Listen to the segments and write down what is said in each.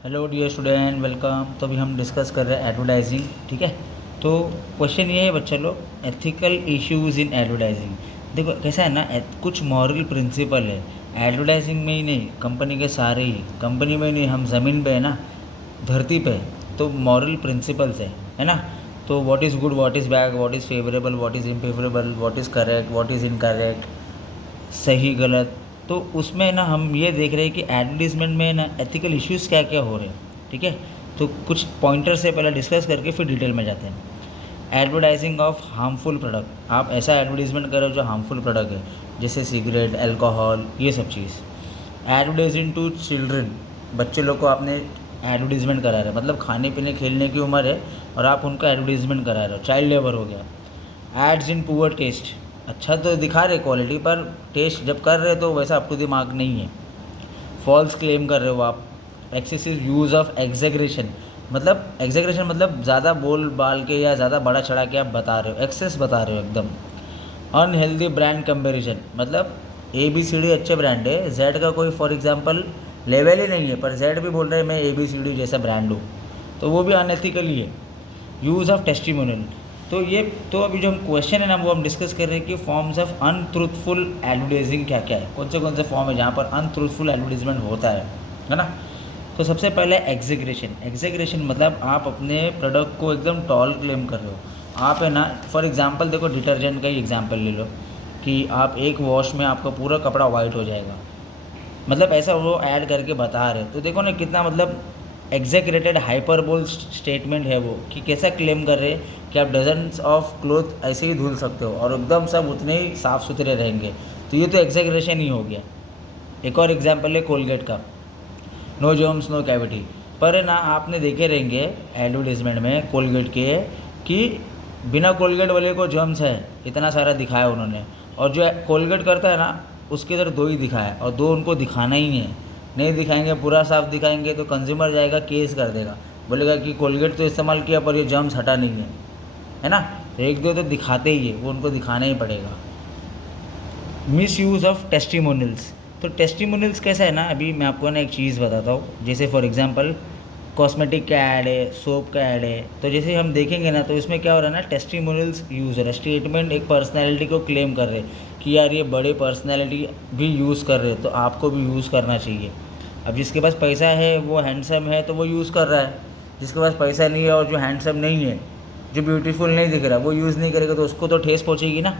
Hello dear student, welcome. तो अभी हम डिस्कस कर रहे हैं एडवर्टाइजिंग, ठीक है। तो क्वेश्चन ये है बच्चा लोग, एथिकल इश्यूज़ इन एडवर्टाइजिंग। देखो कैसा है ना, कुछ मॉरल प्रिंसिपल है एडवर्टाइजिंग में ही नहीं, कंपनी के सारे ही, कंपनी में ही नहीं, हम ज़मीन पे है ना, धरती पे। तो मॉरल प्रिंसिपल्स है ना। तो what is good, what is bad, what is favourable, what is unfavourable, what is correct, what is incorrect, सही गलत। तो उसमें ना हम ये देख रहे हैं कि एडवर्टीज़मेंट में ना एथिकल इश्यूज़ क्या क्या हो रहे हैं, ठीक है। तो कुछ पॉइंटर से पहले डिस्कस करके फिर डिटेल में जाते हैं। एडवर्टाइजिंग ऑफ हार्मफुल प्रोडक्ट, आप ऐसा एडवर्टीज़मेंट करो जो हार्मफुल प्रोडक्ट है, जैसे सिगरेट, अल्कोहल, ये सब चीज़। एडवर्टाइजिंग टू चिल्ड्रन, बच्चे लोग को आपने एडवर्टीज़मेंट करा रहे हो, मतलब खाने पीने खेलने की उम्र है और आप उनका एडवर्टीज़मेंट करा रहे हो, चाइल्ड लेबर हो गया। एड्स इन पुअर टेस्ट, अच्छा तो दिखा रहे क्वालिटी, पर टेस्ट जब कर रहे तो वैसा अप टू द मार्क नहीं है। फॉल्स क्लेम कर रहे हो आप। एक्सेसिव यूज़ ऑफ एग्जेग्रेशन, मतलब एग्जेग्रेशन मतलब ज़्यादा बोल बाल के या ज़्यादा बड़ा चढ़ा के आप बता रहे हो, एक्सेस बता रहे हो एकदम। अनहेल्दी ब्रांड कंपैरिजन, मतलब ABCD अच्छे ब्रांड है, जेड का कोई फॉर एग्जांपल लेवल ही नहीं है, पर जेड भी बोल रहे हैं मैं ABCD जैसा ब्रांड हूँ, तो वो भी अनएथिकल ही है। यूज़ ऑफ टेस्टिमोनियल, तो अभी जो हम क्वेश्चन है ना वो हम डिस्कस कर रहे हैं कि फॉर्म्स ऑफ अनट्रूथफुल एडवर्टाइजिंग क्या क्या है, कौन से फॉर्म है जहाँ पर अनट्रूथफुल एडवर्टीजमेंट होता है ना। तो सबसे पहले एग्जेग्रेशन, एग्जेग्रेशन मतलब आप अपने प्रोडक्ट को एकदम टॉल क्लेम कर रहे हो। आप है ना, फॉर एग्जांपल देखो डिटर्जेंट का ही एग्जांपल ले लो कि आप एक वॉश में आपका पूरा कपड़ा वाइट हो जाएगा, मतलब ऐसा वो ऐड करके बता रहे। तो देखो ना कितना मतलब एग्जेग्रेटेड हाइपरबोल स्टेटमेंट है वो, कि कैसा क्लेम कर रहे हैं कि आप डजन्स ऑफ क्लोथ ऐसे ही धुल सकते हो और एकदम सब उतने ही साफ़ सुथरे रहेंगे। तो ये तो एग्जेग्रेशन ही हो गया। एक और एग्जांपल है कोलगेट का, नो जर्म्स नो कैविटी। पर है ना आपने देखे रहेंगे एडवर्टीजमेंट में कोलगेट के कि बिना कोलगेट वाले को जर्म्स है इतना सारा दिखाया उन्होंने, और जो कोलगेट करता है ना उसके इधर दो ही दिखाया, और दो उनको दिखाना ही है। नहीं दिखाएंगे, पूरा साफ दिखाएंगे तो कंज्यूमर जाएगा केस कर देगा, बोलेगा कि कोलगेट तो इस्तेमाल किया पर ये जर्म्स हटा नहीं है ना। तो एक दो तो दिखाते ही है, वो उनको दिखाना ही पड़ेगा। मिस यूज़ ऑफ टेस्टिमोनियल्स, तो टेस्टिमोनियल्स कैसा है ना, अभी मैं आपको ना एक चीज़ बताता हूँ। जैसे फॉर एग्जांपल कॉस्मेटिक का ऐड है, सोप का ऐड है, तो जैसे हम देखेंगे ना तो इसमें क्या हो रहा है ना, टेस्टिमोनियल्स यूज़ हो रहा है। स्टेटमेंट एक पर्सनैलिटी को क्लेम कर रहे हैं कि यार ये बड़े पर्सनैलिटी भी यूज़ कर रहे हैं तो आपको भी यूज़ करना चाहिए। अब जिसके पास पैसा है, वो हैंडसम है तो वो यूज़ कर रहा है, जिसके पास पैसा नहीं है और जो हैंडसम नहीं है, जो ब्यूटीफुल नहीं दिख रहा, वो यूज़ नहीं करेगा तो उसको तो ठेस पहुँचेगी ना।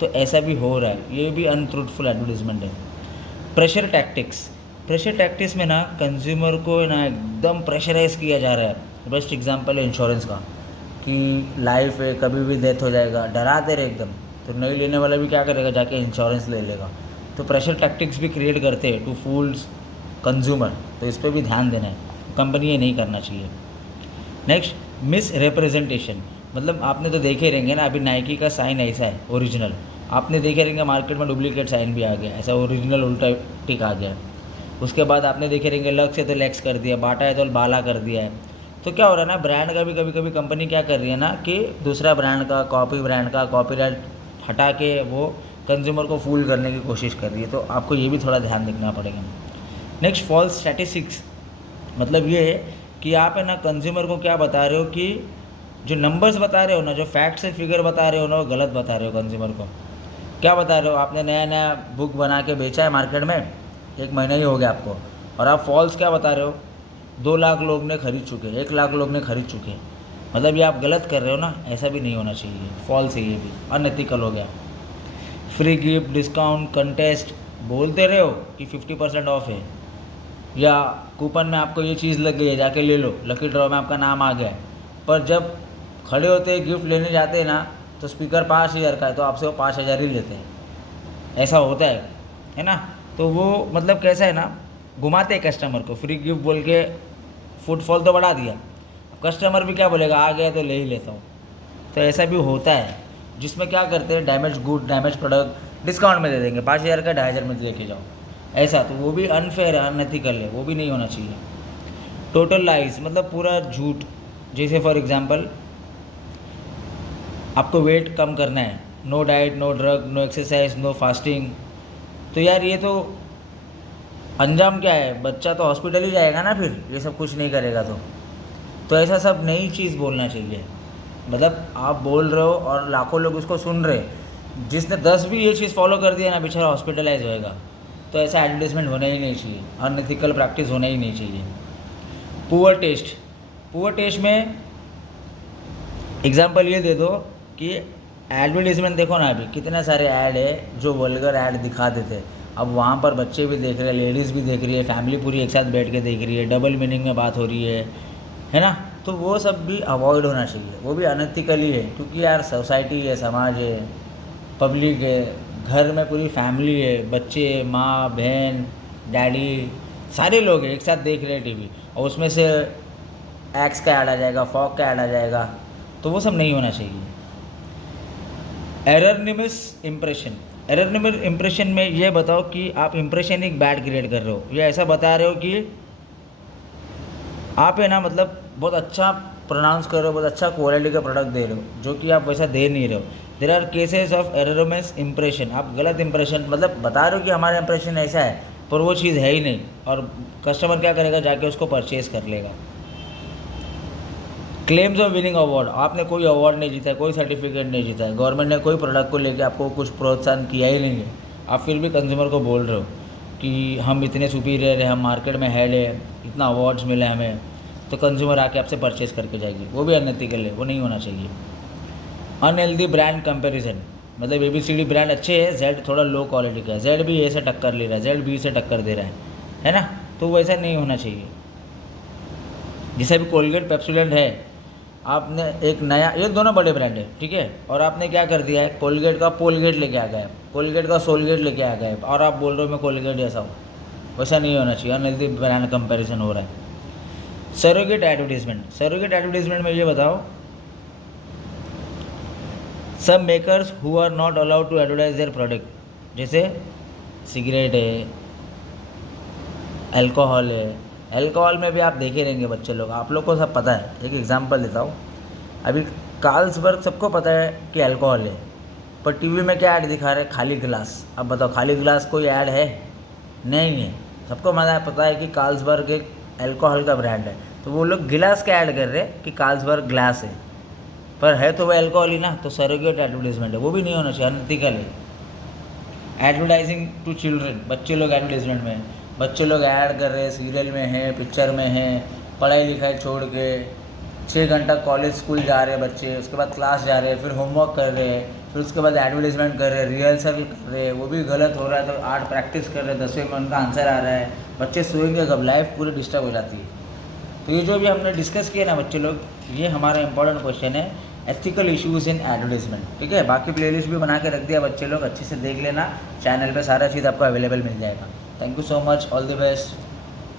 तो ऐसा भी हो रहा है, ये भी अनट्रूथफुल एडवर्टीजमेंट है। प्रेशर टैक्टिक्स, प्रेशर टैक्टिक्स में ना कंज्यूमर को ना एकदम प्रेशराइज किया जा रहा है। बेस्ट एग्जांपल है इंश्योरेंस का, कि लाइफ है कभी भी डेथ हो जाएगा, डरा दे रहे एकदम। तो नहीं लेने वाला भी क्या करेगा, जाके इंश्योरेंस ले लेगा। तो प्रेशर टैक्टिक्स भी क्रिएट करते हैं टू फूल्स कंज्यूमर, तो इस पर भी ध्यान देना है, कंपनी ये नहीं करना चाहिए। नेक्स्ट, मिस रिप्रेजेंटेशन, मतलब आपने तो देखे रहेंगे ना, अभी नाइकी का साइन ऐसा है ओरिजिनल, आपने देखे रहेंगे मार्केट में डुप्लीकेट साइन भी आ गया, ऐसा ओरिजिनल उल्टा टिक आ गया। उसके बाद आपने देखे रहेंगे लक्स है तो लेक्स कर दिया, बाटा है तो बाला कर दिया है। तो क्या हो रहा है ना, ब्रांड का भी कभी कभी कंपनी क्या कर रही है ना कि दूसरा ब्रांड का ब्रांड का कॉपीराइट हटा के वो कंज्यूमर को फूल करने की कोशिश कर रही है। तो आपको ये भी थोड़ा ध्यान रखना पड़ेगा। नेक्स्ट, फॉल्स स्टैटिस्टिक्स, मतलब ये है कि आप है ना कंज्यूमर को क्या बता रहे हो कि जो नंबर्स बता रहे हो ना, जो फैक्ट्स एंड फिगर बता रहे हो ना, वो गलत बता रहे हो कंज्यूमर को। क्या बता रहे हो, आपने नया नया बुक बना के बेचा है मार्केट में, 1 महीना ही हो गया आपको, और आप फॉल्स क्या बता रहे हो, 2 लाख लोग ने खरीद चुके, 1 लाख लोग ने खरीद चुके, मतलब ये आप गलत कर रहे हो ना, ऐसा भी नहीं होना चाहिए, फॉल्स है, ये भी अनएथिकल हो गया। फ्री गिफ्ट, डिस्काउंट, कंटेस्ट, बोलते रहे हो कि 50% ऑफ है, या कूपन में आपको ये चीज़ लग गई है जाके ले लो, लकी ड्रॉ में आपका नाम आ गया है, पर जब खड़े होते गिफ्ट लेने जाते हैं ना तो स्पीकर 5,000 का है तो आपसे वो 5,000 ही लेते हैं, ऐसा होता है ना। तो वो मतलब कैसा है ना, घुमाते हैं कस्टमर को, फ्री गिफ्ट बोल के फुटफॉल तो बढ़ा दिया, कस्टमर भी क्या बोलेगा, आ गया तो ले ही लेता हूँ। तो ऐसा भी होता है, जिसमें क्या करते हैं, damage good, damage product discount में दे देंगे, 5,000 का 2,500 में लेके जाओ, ऐसा। तो वो भी अनफेयर है, अनएथिकल है, वो भी नहीं होना चाहिए। टोटल लाइज, मतलब पूरा झूठ, जैसे फॉर एग्जांपल आपको वेट कम करना है, no diet, no drug, no exercise, no fasting, तो यार ये तो अंजाम क्या है, बच्चा तो हॉस्पिटल ही जाएगा ना फिर, ये सब कुछ नहीं करेगा तो ऐसा सब नई चीज़ बोलना चाहिए। मतलब आप बोल रहे हो और लाखों लोग उसको सुन रहे, जिसने 10 भी ये चीज़ फॉलो कर दिया ना बेचारा हॉस्पिटलाइज होएगा। तो ऐसा एडवर्टीजमेंट होना ही नहीं चाहिए, अनएथिकल प्रैक्टिस होना ही नहीं चाहिए। पुअर टेस्ट, पुअर टेस्ट में एग्जांपल ये दे दो कि एडवर्टीजमेंट देखो ना, अभी कितने सारे ऐड है जो वल्गर ऐड दिखा देते हैं। अब वहाँ पर बच्चे भी देख रहे हैं, लेडीज़ भी देख रही है, फैमिली पूरी एक साथ बैठ के देख रही है, डबल मीनिंग में बात हो रही है ना। तो वो सब भी अवॉइड होना चाहिए, वो भी अनएथिकली है, क्योंकि यार सोसाइटी है, समाज है, पब्लिक है, घर में पूरी फैमिली है, बच्चे, माँ बहन डैडी सारे लोग हैं एक साथ देख रहे हैं टीवी, और उसमें से एक्स का ऐड आ जाएगा, फॉक का ऐड आ जाएगा, तो वो सब नहीं होना चाहिए। एररनिमस इम्प्रेशन, एररनिमस इम्प्रेशन में ये बताओ कि आप इम्प्रेशन एक बैड क्रिएट कर रहे हो, या ऐसा बता रहे हो कि आप है ना मतलब बहुत अच्छा प्रोनाउंस कर रहे हो, बहुत अच्छा क्वालिटी का प्रोडक्ट दे रहे हो, जो कि आप वैसा दे नहीं रहे हो। There are cases of erroneous impression, आप गलत इंप्रेशन मतलब बता रहे हो कि हमारा इंप्रेशन ऐसा है, पर वो चीज़ है ही नहीं, और कस्टमर क्या करेगा, जाके उसको परचेज़ कर लेगा। क्लेम्स ऑफ विनिंग अवार्ड, आपने कोई अवार्ड नहीं जीता है, कोई सर्टिफिकेट नहीं जीता है, गवर्नमेंट ने कोई प्रोडक्ट को लेके आपको कुछ प्रोत्साहन किया ही नहीं है, आप फिर भी कंज्यूमर को बोल रहे हो कि हम इतने सुपीरियर है, हम मार्केट में हेड है, इतना अवार्ड्स मिले हमें, तो कंज्यूमर आके आपसे परचेज़ करके जाएगी, वो भी अनएथिकल है, वो नहीं होना चाहिए। अनहेल्दी ब्रांड कंपैरिजन, मतलब ABCD ब्रांड अच्छे है, जेड थोड़ा लो क्वालिटी का है, जेड भी ए से टक्कर ले रहा है, जेड बी से टक्कर दे रहा है ना, तो वैसा नहीं होना चाहिए। जैसे अभी कोलगेट पेप्सोडेंट है, आपने एक नया, ये दोनों बड़े ब्रांड है ठीक है, और आपने क्या कर दिया है, कोलगेट का पोलगेट लेके आ गए, कोलगेट का सोलगेट लेके आ गए, और आप बोल रहे हो मैं कोलगेट जैसा हूँ, वैसा नहीं होना चाहिए, अनहेल्दी ब्रांड कंपैरिजन हो रहा है। सरोगेट एडवर्टीजमेंट, सरोगेट एडवर्टीजमेंट में ये बताओ, सब makers who are not allowed to advertise their product, जैसे सिगरेट है, अल्कोहल है, अल्कोहल में भी आप देखे रहेंगे बच्चे लोग, आप लोग को सब पता है। एक एग्जांपल देता हूँ, अभी कार्ल्सबर्ग सबको पता है कि अल्कोहल है, पर टीवी में क्या ऐड दिखा रहे हैं, खाली गिलास। अब बताओ खाली गिलास कोई ऐड है? नहीं है। सबको पता है कि कार्ल्सबर्ग एक अल्कोहल का ब्रांड है, तो वो लोग गिलास का ऐड कर रहे हैं कि कार्ल्सबर्ग ग्लास है, पर है तो वो अल्कोहल ही ना, तो सरोगेट एडवर्टीजमेंट है, वो भी नहीं होना चाहिए, अनएथिकल है। एडवर्टाइजिंग टू चिल्ड्रन, बच्चे लोग एडवर्टीजमेंट में, बच्चे लोग ऐड कर रहे हैं, सीरियल में हैं, पिक्चर में हैं, पढ़ाई लिखाई छोड़ के 6 घंटा कॉलेज स्कूल जा रहे हैं बच्चे, उसके बाद क्लास जा रहे हैं, फिर होमवर्क कर रहे हैं, फिर उसके बाद एडवर्टीजमेंट कर रहे हैं, रिहर्सल कर रहे हैं, वो भी गलत हो रहा है, तो आर्ट प्रैक्टिस कर रहे हैं, 10वें में उनका आंसर आ रहा है, बच्चे सोएंगे कब, लाइफ पूरी डिस्टर्ब हो जाती है। तो ये जो भी हमने डिस्कस किया ना बच्चे लोग, ये हमारा इंपॉर्टेंट क्वेश्चन है, एथिकल इश्यूज़ इन एडवर्टीजमेंट, ठीक है। बाकी प्लेलिस्ट भी बना के रख दिया, बच्चे लोग अच्छे से देख लेना, चैनल पे सारा चीज़ आपको अवेलेबल मिल जाएगा। Thank you so much, all the best.